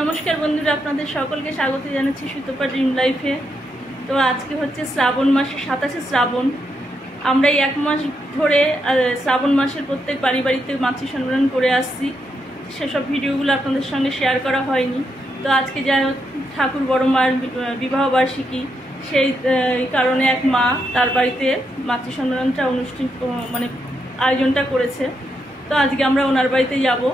নমস্কার বন্ধুরা, আপনাদের সকলকে স্বাগত জানাচ্ছি সুতপা ড্রিম লাইফে। তো আজকে হচ্ছে শ্রাবণ মাসের 27শে শ্রাবণ। আমরা এই এক মাস ধরে শ্রাবণ মাসের প্রত্যেক বাড়িতে মাতৃ সম্মেলন করে আসছি। সেসব ভিডিওগুলো আপনাদের সঙ্গে শেয়ার করা হয়নি। তো আজকে যা ঠাকুর বড় মার বিবাহবার্ষিকী, সেই কারণে এক মা তার বাড়িতে মাতৃ সম্মেলনটা আয়োজনটা করেছে। তো আজকে আমরা ওনার বাড়িতে যাব,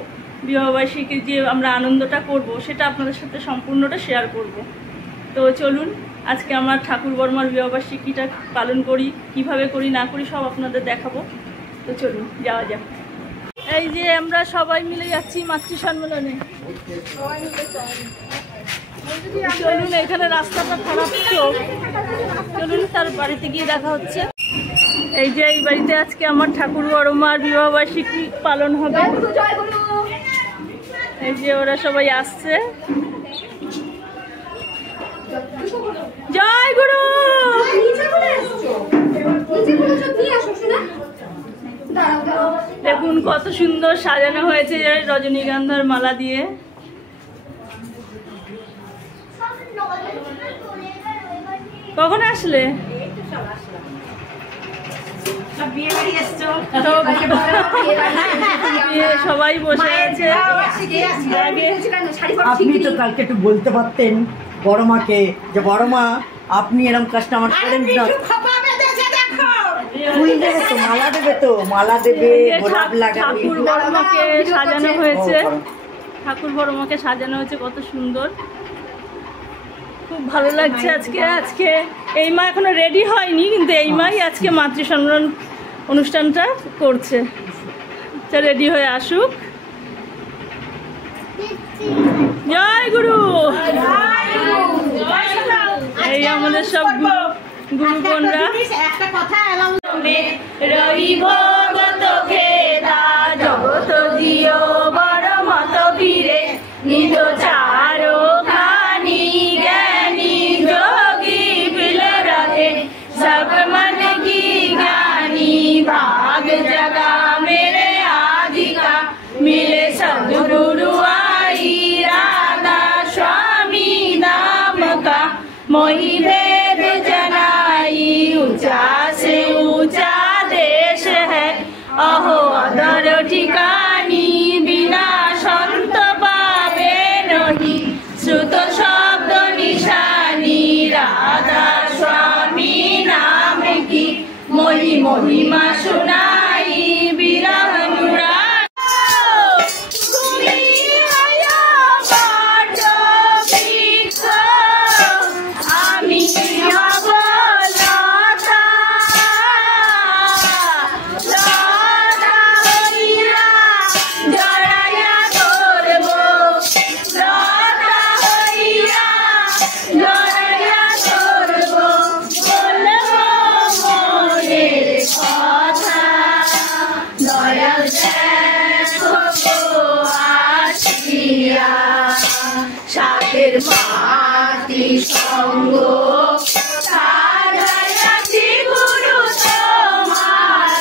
বিবাহবার্ষিকীর যে আমরা আনন্দটা করব সেটা আপনাদের সাথে সম্পূর্ণটা শেয়ার করব। তো চলুন, আজকে আমার ঠাকুর বর্মার বিবাহবার্ষিকীটা পালন করি, কিভাবে করি না করি সব আপনাদের দেখাবো। তো চলুন যাওয়া যাক। এই যে আমরা সবাই মিলে যাচ্ছি মাতৃ সম্মেলনে। চলুন, এখানে রাস্তাটা খারাপ, তো চলুন তার বাড়িতে গিয়ে দেখা হচ্ছে। এই যে এই বাড়িতে আজকে আমার ঠাকুর বড়মার বিবাহবার্ষিকী পালন হবে। এই যে ওরা সবাই আসছে। জয় গুরু। দেখুন কত সুন্দর সাজানো হয়েছে রজনীগন্ধার মালা দিয়ে। কখন আসলে? সবাই বসে আছে। আপনি তো কালকে একটু বলতে পারতেন বড় মাকে যে বড় মা আপনি এরকম কাস্টমার করেন না। ফুল দেবে তো, মালা দেবে তো, মালা দেবে, গোলাপ লাগাবে। ঠাকুর বড় মাকে সাজানো হয়েছে, ঠাকুর বড় মাকে সাজানো হয়েছে কত সুন্দর, খুব ভালো লাগছে। আজকে এই মা এখনো রেডি হয়নি, কিন্তু এই মাই আজকে মাতৃ সম্মেলন অনুষ্ঠানটা করছে। রেডি হয়ে আসুক। জয় গুরু। এই আমাদের সব গুরু বোনরা। রইব গত খেদা জগত জিও বড় মত বীরে নিজ চারো খানি জ্ঞানী যোগী বিল রহে সব मन की ज्ञानी भाग जगा मेरे आदि का मिले सद्गुरु आई राधा स्वामी नाम का मोहि भेद जनाई ऊंचा से ऊंचा देश है अहो अधर ठिकानी बिना संत पावे नहीं श्रुत शब्द निशानी राधा स्वामी नाम की मोहि महिमा सुनाई बिरह अनुराग। সাতের মাটি সঙ্গ সাজাইয়াছি গুরু তোমার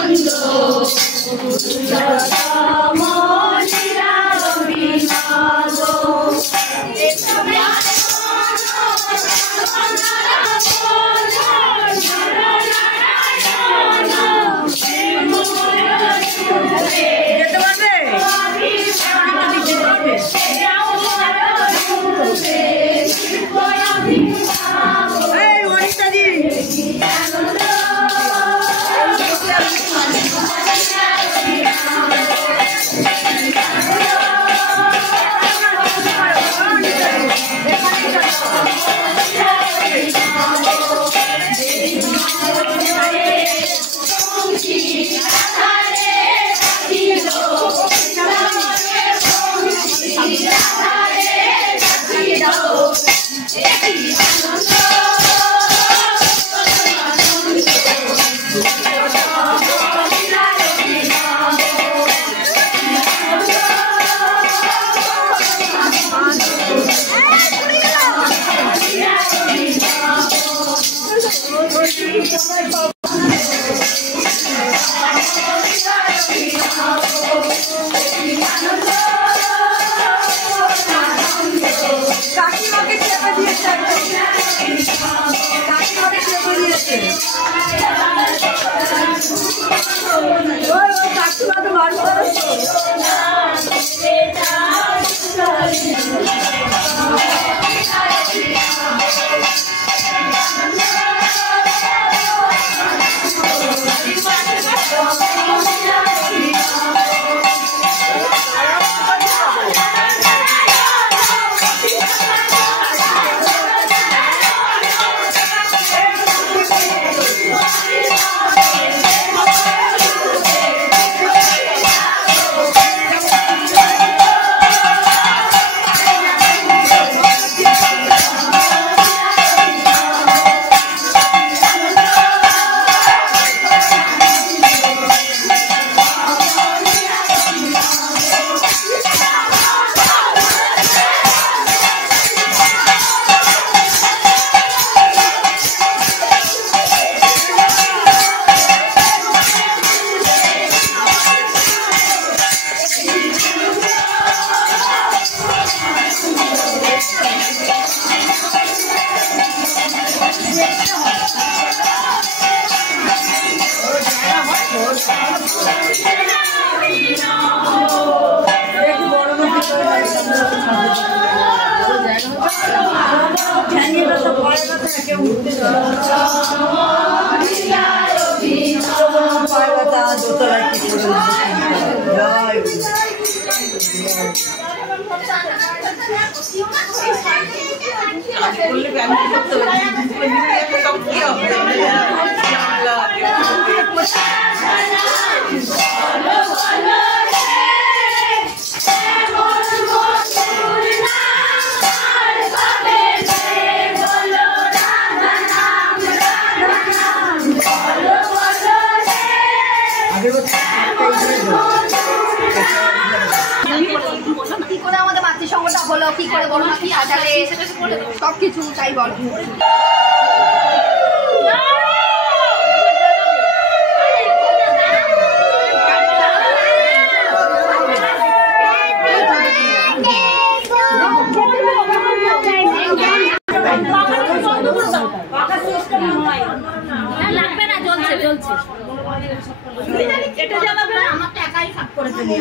আনন্দ পরমানন্দ কাকিমাকে চেপে দিয়েছে, কাকিমাকে চেপে দিয়েছে। কাকিমা তো বার করো। কি করে আমাদের মাতৃসংঘটা হলো, কি করে বলো না, কি আজালে সব কিছু তাই বলো। লাগবে না, জ্বলছে জ্বলছে। এটা জ্বালাবে না, আমার একাই সাফ করে ফেলি।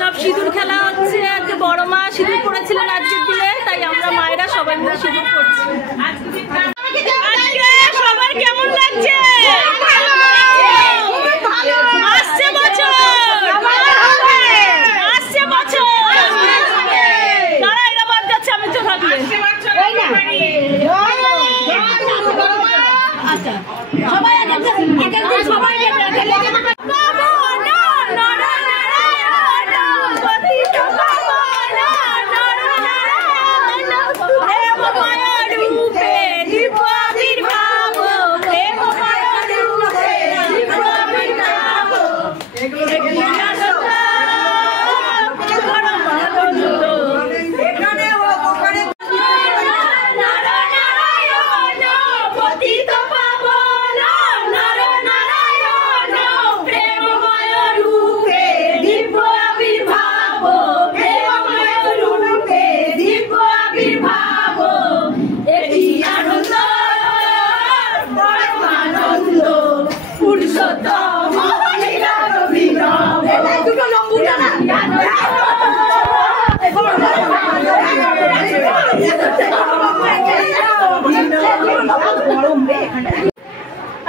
সব সিঁদুর খেলা হচ্ছে। আজকে বড় মা সিঁদুর পড়েছিলেন আজকের দিনে, তাই আমরা মায়েরা সবাই মিলে সিঁদুর করছি। সবার কেমন লাগছে? আসছে বছর, আসছে বছর। দাঁড়া, এরা বাদ যাচ্ছে, আমি তো ভাবি আচ্ছা সবাই এক একজন সবাই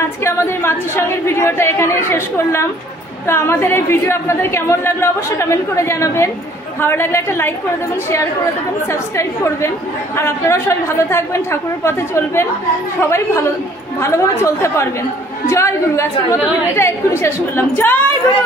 আজকে আমাদের মাতৃসঙ্গের ভিডিওটা এখানেই শেষ করলাম। তো আমাদের এই ভিডিও আপনাদের কেমন লাগলো অবশ্যই কমেন্ট করে জানাবেন। ভালো লাগলে একটা লাইক করে দেবেন, শেয়ার করে দেবেন, সাবস্ক্রাইব করবেন। আর আপনারা সবাই ভালো থাকবেন, ঠাকুরের পথে চলবেন, সবাই ভালোভাবে চলতে পারবেন। জয় গুরু। আজকের মতো ভিডিওটা এক্ষুনি শেষ করলাম। জয় গুরু।